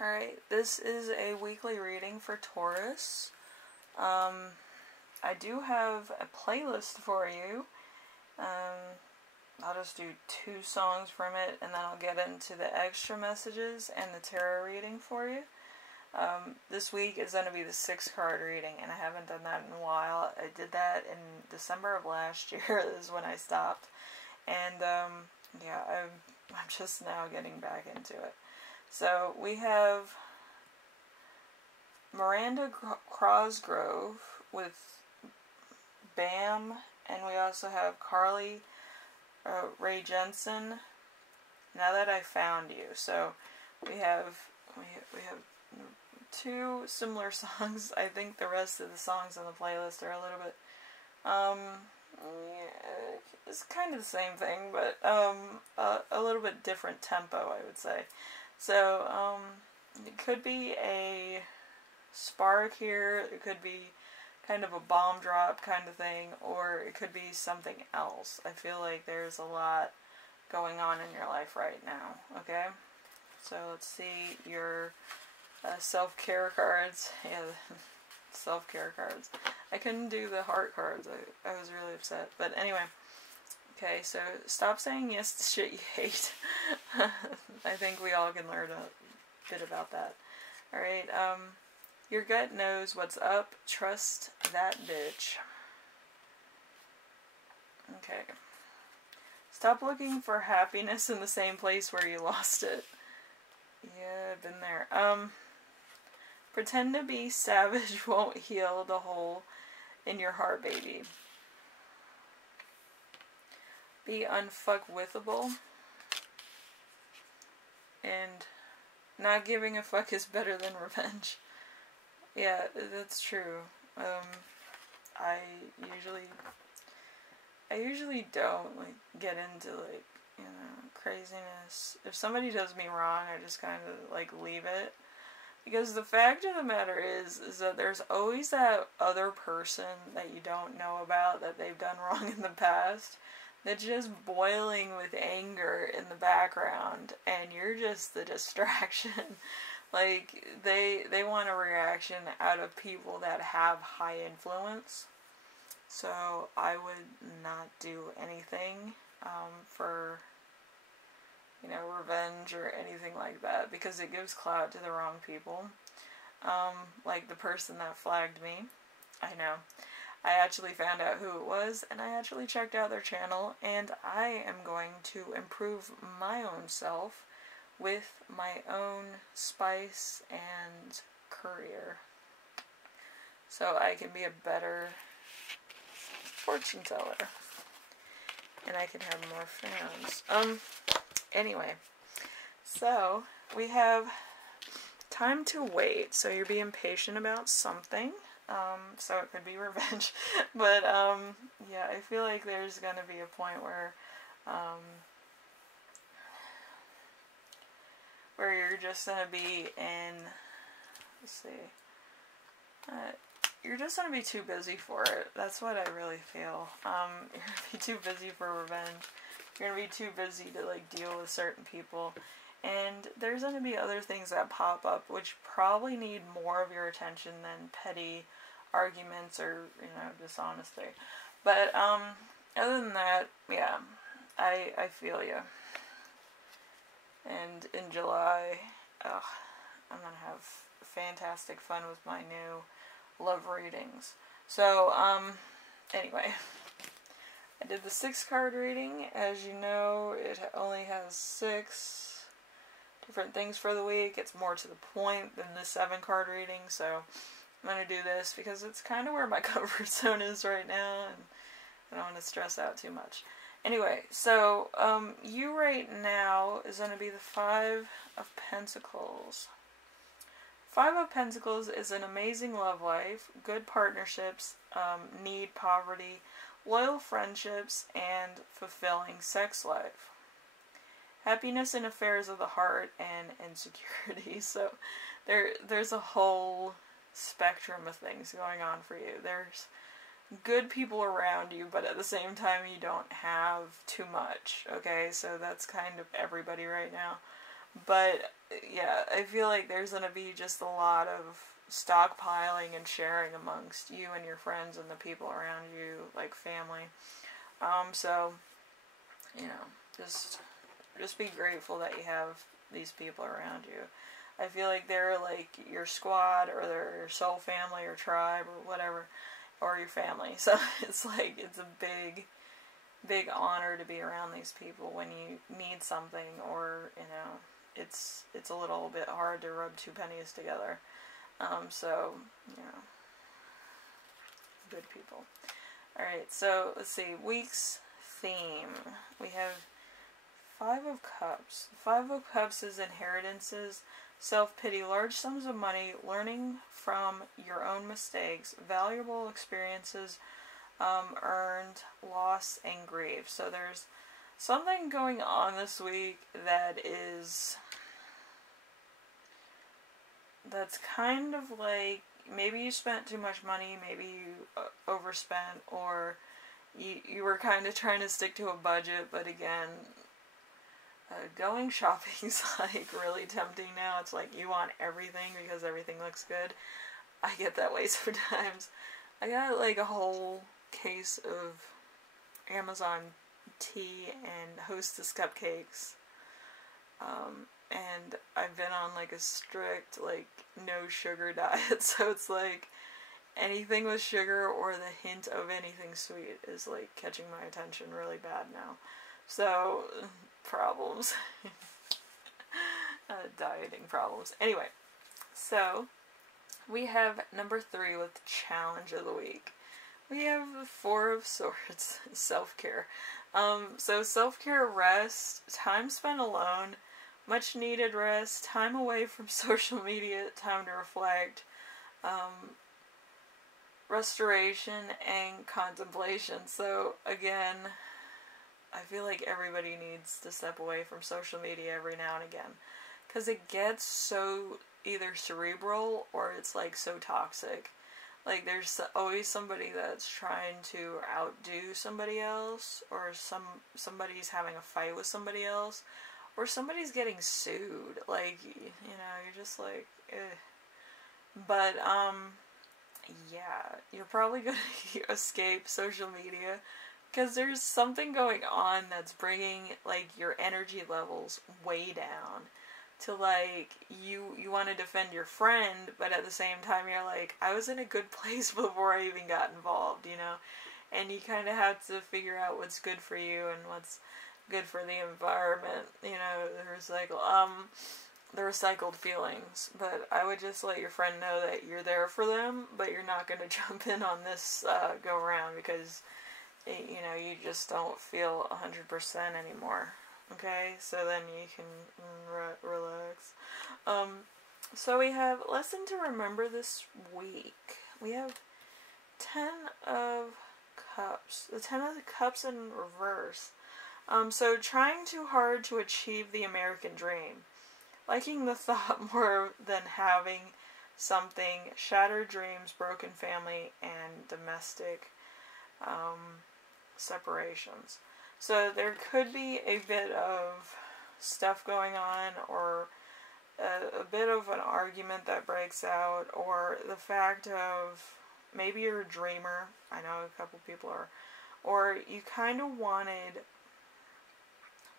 Alright, this is a weekly reading for Taurus. I do have a playlist for you. I'll just do 2 songs from it, and then I'll get into the extra messages and the tarot reading for you. This week is going to be the 6-card reading, and I haven't done that in a while. I did that in December of last year. This is when I stopped. And, yeah, I'm just now getting back into it. So, we have Miranda Cosgrove with BAM, and we also have Carly Rae Jepsen, Now That I Found You. So, we have 2 similar songs. I think the rest of the songs on the playlist are a little bit, yeah, it's kind of the same thing, but, a little bit different tempo, I would say. So, it could be a spark here, it could be kind of a bomb drop kind of thing, or it could be something else. I feel like there's a lot going on in your life right now, okay? So, let's see your self-care cards. Yeah, self-care cards. I couldn't do the heart cards. I was really upset. But anyway. Okay, so stop saying yes to shit you hate. I think we all can learn a bit about that. Alright, your gut knows what's up. Trust that bitch. Okay. Stop looking for happiness in the same place where you lost it. Yeah, I've been there. Pretend to be savage won't heal the hole in your heart, baby. Be unfuckwithable. And not giving a fuck is better than revenge. Yeah, that's true. I usually don't, like, get into, like, you know, craziness. If somebody does me wrong, I just kind of, like, leave it. Because the fact of the matter is that there's always that other person that you don't know about that they've done wrong in the past that's just boiling with anger in the background, and you're just the distraction. Like, they want a reaction out of people that have high influence. So I would not do anything for, you know, revenge or anything like that, because it gives clout to the wrong people. Like the person that flagged me, I know. I actually found out who it was, and I actually checked out their channel, and I am going to improve my own self with my own spice and courier, so I can be a better fortune teller, and I can have more fans. Anyway, so we have time to wait, so you're being patient about something. So it could be revenge, but, yeah, I feel like there's gonna be a point where you're just gonna be in, let's see, you're just gonna be too busy for it. That's what I really feel. You're gonna be too busy for revenge. You're gonna be too busy to, like, deal with certain people. And there's going to be other things that pop up which probably need more of your attention than petty arguments or, you know, dishonesty. But, other than that, yeah, I feel you. And in July, I'm going to have fantastic fun with my new love readings. So, anyway, I did the 6-card reading. As you know, it only has 6 different things for the week. It's more to the point than the 7-card reading, so I'm going to do this because it's kind of where my comfort zone is right now, and I don't want to stress out too much. Anyway, so, you right now is going to be the 5 of Pentacles. 5 of Pentacles is an amazing love life, good partnerships, need, poverty, loyal friendships, and fulfilling sex life. Happiness in affairs of the heart and insecurity. So there's a whole spectrum of things going on for you. There's good people around you, but at the same time you don't have too much. Okay, so that's kind of everybody right now. But yeah, I feel like there's gonna be just a lot of stockpiling and sharing amongst you and your friends and the people around you, like family. So, you know, just be grateful that you have these people around you. I feel like they're like your squad, or they're your soul family or tribe or whatever, or your family. So it's like, it's a big honor to be around these people when you need something, or, you know, it's a little bit hard to rub two pennies together. So, you know, good people. Alright, so let's see, week's theme. We have Five of Cups. Five of Cups is inheritances, self-pity, large sums of money, learning from your own mistakes, valuable experiences earned, loss, and grief. So there's something going on this week that's kind of like, maybe you spent too much money, maybe you overspent, or you were kind of trying to stick to a budget, but again, going shopping's like really tempting now. It's like you want everything because everything looks good. I get that way sometimes. I got like a whole case of Amazon tea and Hostess cupcakes, and I've been on like a strict like no sugar diet, so it's like anything with sugar or the hint of anything sweet is like catching my attention really bad now. So, problems. Dieting problems. Anyway, so we have number 3 with challenge of the week. We have the Four of Swords, self-care. So self-care, rest, time spent alone, much needed rest, time away from social media, time to reflect, restoration, and contemplation. So again, I feel like everybody needs to step away from social media every now and again, because it gets so either cerebral or it's like so toxic. Like there's always somebody that's trying to outdo somebody else, or somebody's having a fight with somebody else, or somebody's getting sued. Like, you know, you're just like, eh. But yeah, you're probably gonna escape social media, because there's something going on that's bringing, like, your energy levels way down. To, like, you want to defend your friend, but at the same time you're like, I was in a good place before I even got involved, you know? And you kind of have to figure out what's good for you and what's good for the environment, you know, the recycled feelings. But I would just let your friend know that you're there for them, but you're not going to jump in on this go around, because you know, you just don't feel 100% anymore. Okay, so then you can relax. So we have lesson to remember this week. We have 10 of Cups. The 10 of the Cups in reverse. So trying too hard to achieve the American dream. Liking the thought more than having something. Shattered dreams, broken family, and domestic separations. So there could be a bit of stuff going on, or a bit of an argument that breaks out, or the fact of maybe you're a dreamer. I know a couple people are. Or you kind of wanted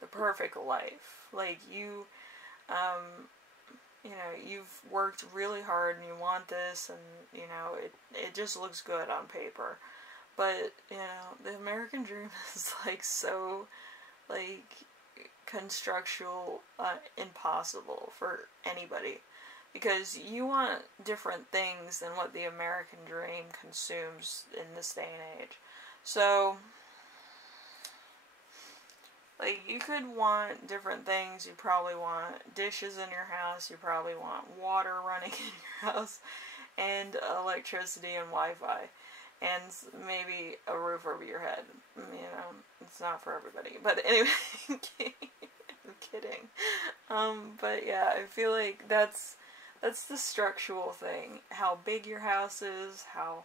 the perfect life. Like you know, you've worked really hard and you want this, and, you know, it just looks good on paper. But, you know, the American dream is, like, so, like, constructual, impossible for anybody. Because you want different things than what the American dream consumes in this day and age. So, like, you could want different things. You probably want dishes in your house. You probably want water running in your house. And electricity and Wi-Fi. And maybe a roof over your head. You know, it's not for everybody. But anyway, I'm kidding. But yeah, I feel like that's the structural thing. How big your house is, how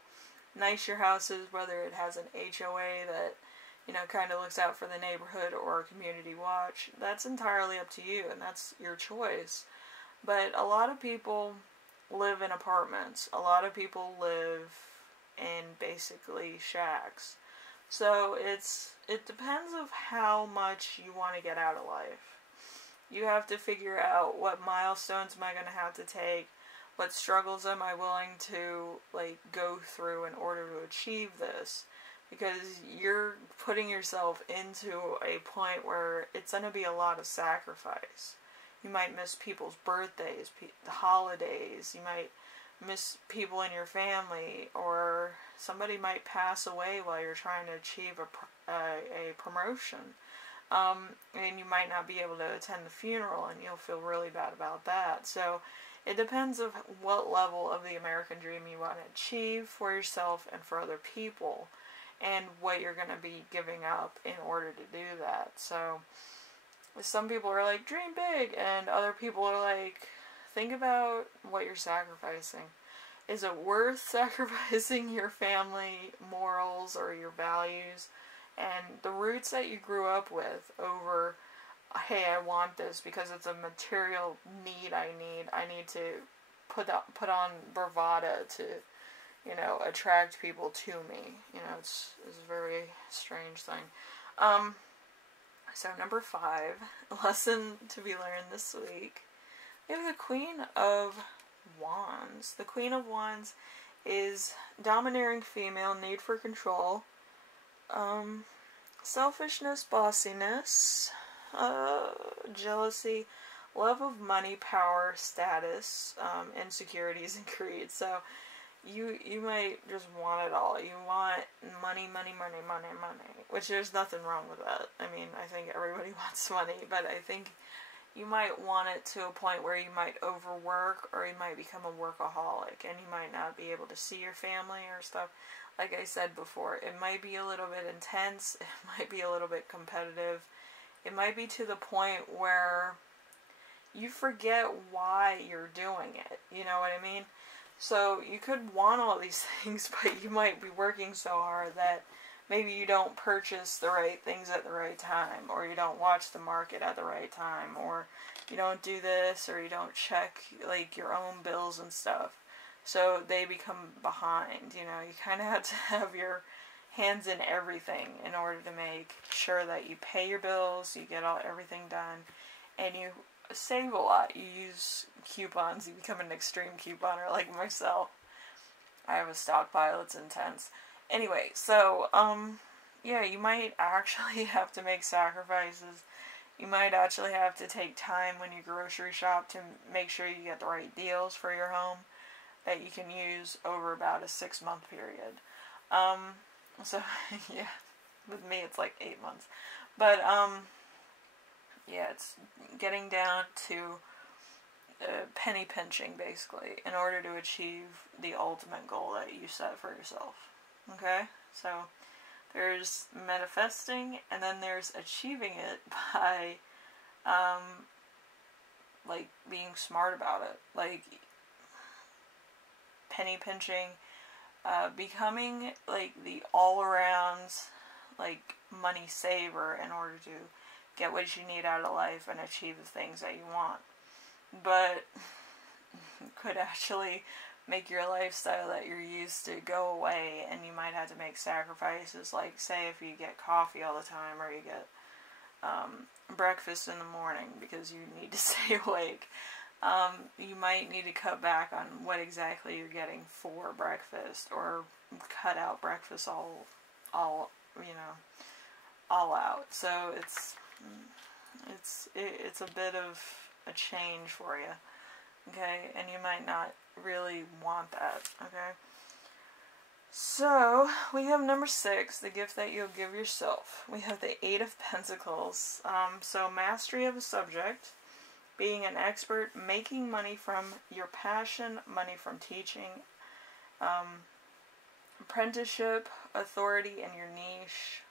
nice your house is, whether it has an HOA that, you know, kind of looks out for the neighborhood or community watch. That's entirely up to you, and that's your choice. But a lot of people live in apartments. A lot of people live in basically shacks. So it depends of how much you want to get out of life. You have to figure out what milestones am I going to have to take, what struggles am I willing to like go through in order to achieve this, because you're putting yourself into a point where it's going to be a lot of sacrifice. You might miss people's birthdays, the holidays, you might miss people in your family, or somebody might pass away while you're trying to achieve a promotion. And you might not be able to attend the funeral, and you'll feel really bad about that. So it depends of what level of the American dream you want to achieve for yourself and for other people, and what you're going to be giving up in order to do that. So some people are like, dream big, and other people are like, think about what you're sacrificing. Is it worth sacrificing your family morals or your values and the roots that you grew up with over, hey, I want this because it's a material need I need to put on bravado to, you know, attract people to me. You know, it's a very strange thing. So number 5, lesson to be learned this week. We have the Queen of Wands. The Queen of Wands is domineering female, need for control, selfishness, bossiness, jealousy, love of money, power, status, insecurities, and greed. So you might just want it all. You want money, money, money, money, money, which there's nothing wrong with that. I mean, I think everybody wants money, but I think you might want it to a point where you might overwork, or you might become a workaholic, and you might not be able to see your family or stuff. Like I said before, it might be a little bit intense, it might be a little bit competitive, it might be to the point where you forget why you're doing it, you know what I mean? So you could want all these things, but you might be working so hard that maybe you don't purchase the right things at the right time, or you don't watch the market at the right time, or you don't do this, or you don't check like your own bills and stuff. So they become behind, you know. You kind of have to have your hands in everything in order to make sure that you pay your bills, you get everything done, and you save a lot. You use coupons, you become an extreme couponer like myself. I have a stockpile, it's intense. Anyway, so, yeah, you might actually have to make sacrifices. You might actually have to take time when you grocery shop to make sure you get the right deals for your home that you can use over about a 6-month period. So, yeah, with me it's like 8 months. But, yeah, it's getting down to penny pinching, basically, in order to achieve the ultimate goal that you set for yourself. Okay? So, there's manifesting, and then there's achieving it by, like, being smart about it. Like, penny pinching, becoming, like, the all-around, like, money saver in order to get what you need out of life and achieve the things that you want. But could actually make your lifestyle that you're used to go away, and you might have to make sacrifices, like say if you get coffee all the time, or you get breakfast in the morning because you need to stay awake. You might need to cut back on what exactly you're getting for breakfast, or cut out breakfast all you know, all out. So it's a bit of a change for you, okay, and you might not really want that, okay. So we have number 6, the gift that you'll give yourself. We have the 8 of Pentacles. So mastery of a subject, being an expert, making money from your passion, money from teaching, apprenticeship, authority in your niche,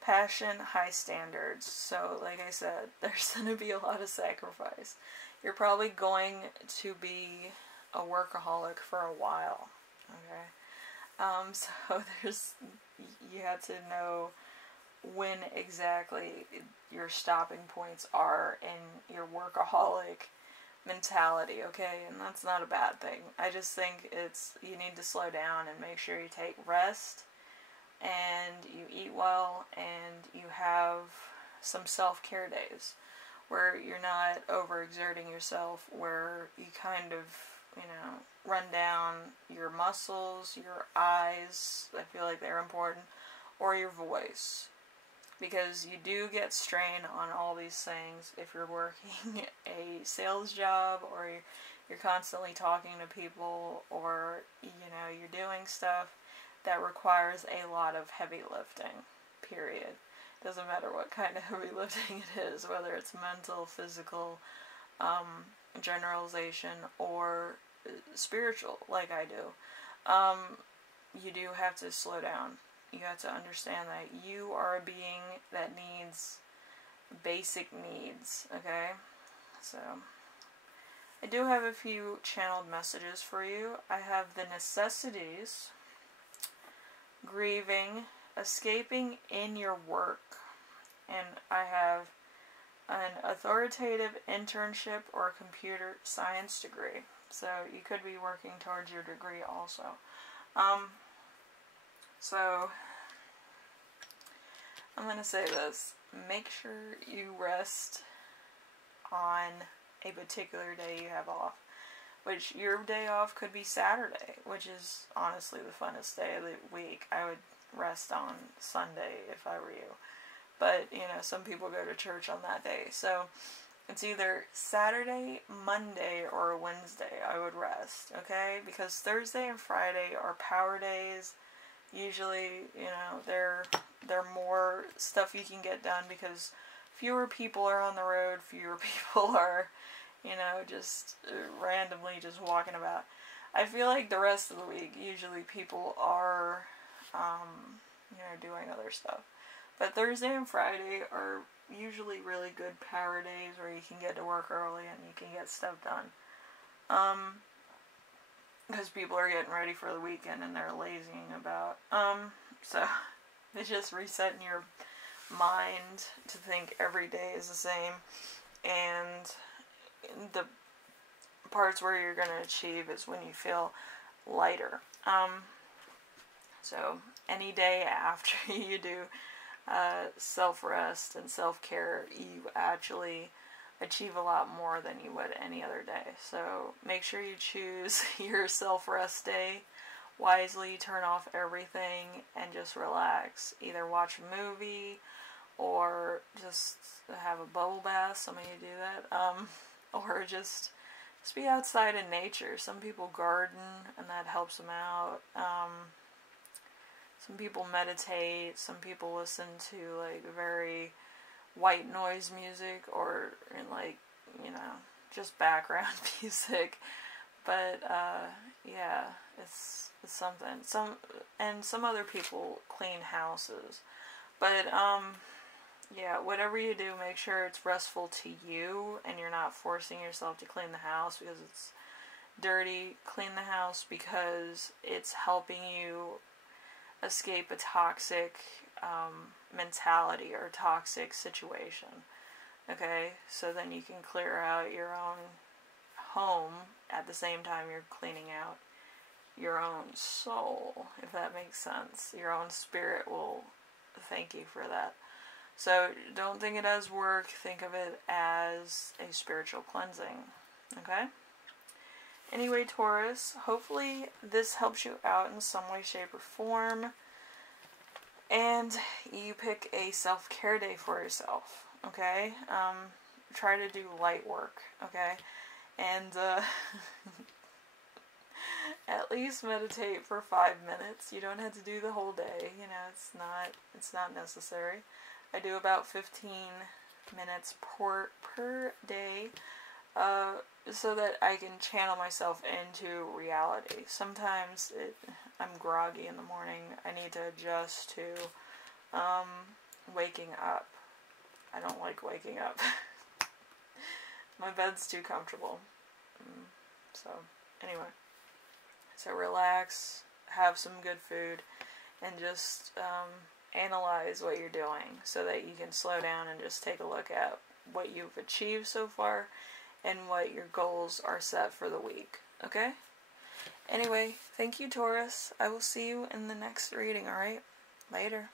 passion, high standards. So, like I said, there's going to be a lot of sacrifice. You're probably going to be a workaholic for a while, okay? So you have to know when exactly your stopping points are in your workaholic mentality, okay? And that's not a bad thing. I just think you need to slow down and make sure you take rest and you eat well and you have some self-care days where you're not overexerting yourself, where you kind of, run down your muscles, your eyes, I feel like they're important, or your voice. Because you do get strain on all these things if you're working a sales job, or you're constantly talking to people, or, you're doing stuff that requires a lot of heavy lifting, period. Doesn't matter what kind of heavy lifting it is, whether it's mental, physical, generalization, or spiritual, like I do. You do have to slow down. You have to understand that you are a being that needs basic needs, okay? So, I do have a few channeled messages for you. I have the necessities, grieving, escaping in your work, and I have an authoritative internship or computer science degree. So you could be working towards your degree also. So I'm going to say this. Make sure you rest on a particular day you have off. Which your day off could be Saturday, which is honestly the funnest day of the week. I would rest on Sunday if I were you. But, some people go to church on that day. So it's either Saturday, Monday, or Wednesday I would rest, okay? Because Thursday and Friday are power days. Usually, they're more stuff you can get done because fewer people are on the road, fewer people are, just randomly just walking about. I feel like the rest of the week, usually people are, doing other stuff. But Thursday and Friday are usually really good power days where you can get to work early and you can get stuff done. Because people are getting ready for the weekend and they're lazying about. So it's just resetting your mind to think every day is the same. And the parts where you're going to achieve is when you feel lighter. So any day after you do self-rest and self-care, you actually achieve a lot more than you would any other day. So make sure you choose your self-rest day wisely, turn off everything, and just relax. Either watch a movie or just have a bubble bath. Some of you do that. Or just be outside in nature. Some people garden and that helps them out. Some people meditate. Some people listen to very white noise music or just background music. But yeah, it's something. Some other people clean houses. But yeah, whatever you do, make sure it's restful to you and you're not forcing yourself to clean the house because it's dirty. Clean the house because it's helping you escape a toxic mentality or toxic situation. Okay, so then you can clear out your own home at the same time you're cleaning out your own soul, if that makes sense. Your own spirit will thank you for that. So don't think it as work, think of it as a spiritual cleansing. Okay? Anyway, Taurus, hopefully this helps you out in some way, shape, or form. And you pick a self-care day for yourself. Okay? Try to do light work. Okay? And at least meditate for 5 minutes. You don't have to do the whole day. It's not necessary. I do about 15 minutes per day so that I can channel myself into reality. Sometimes I'm groggy in the morning. I need to adjust to waking up. I don't like waking up. My bed's too comfortable. So, anyway. So relax, have some good food, and just analyze what you're doing so that you can slow down and just take a look at what you've achieved so far and what your goals are set for the week. Okay? Anyway, thank you, Taurus. I will see you in the next reading, alright? Later.